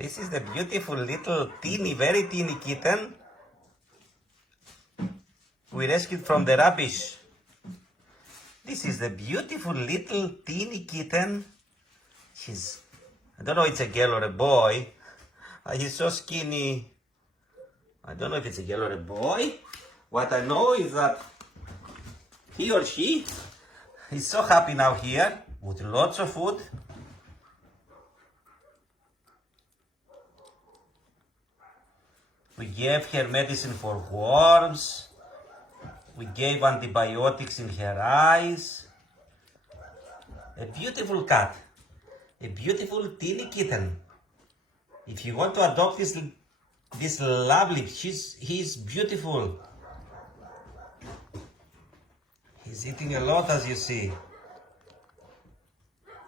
This is the beautiful little teeny, very teeny kitten we rescued from the rubbish. This is the beautiful little teeny kitten. I don't know if it's a girl or a boy. He's so skinny. I don't know if it's a girl or a boy. What I know is that he or she is so happy now here with lots of food. We gave her medicine for worms. We gave antibiotics in her eyes. A beautiful cat. A beautiful teeny kitten. If you want to adopt this lovely, he's beautiful. He's eating a lot, as you see.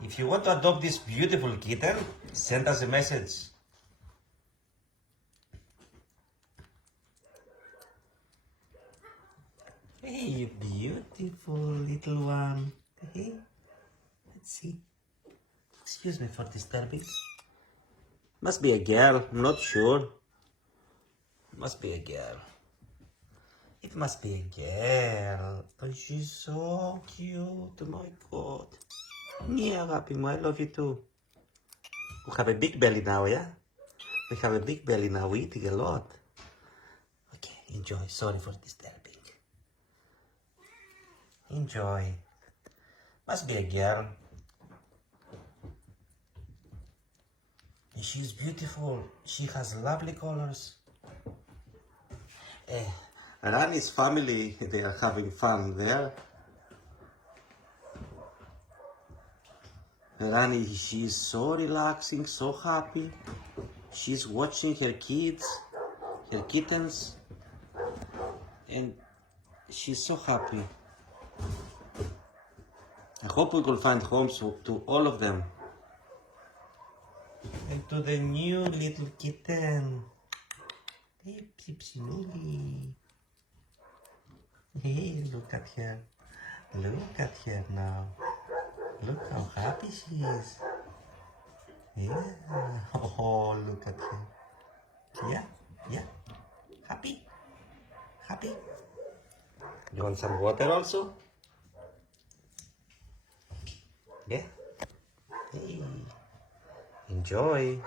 If you want to adopt this beautiful kitten, send us a message. Hey, you beautiful little one. Hey, let's see. Excuse me for disturbing. Must be a girl, I'm not sure. Must be a girl. It must be a girl. Oh, she's so cute. Oh my God. Yeah, happy. I love you too. We have a big belly now, yeah? We have a big belly now. We're eating a lot. Okay, enjoy. Sorry for disturbing. Enjoy. Must be a girl. She's beautiful. She has lovely colors. Rani's family, they are having fun there. Rani, she's so relaxing, so happy. She's watching her kids, her kittens, and she's so happy. I hope we will find homes to all of them. And to the new little kitten. Hey, Pipsiluli. Hey, look at her. Look at her now. Look how happy she is. Yeah. Oh, look at her. Yeah, yeah. Happy? Happy? You want some water also? Yeah. Hey. Enjoy.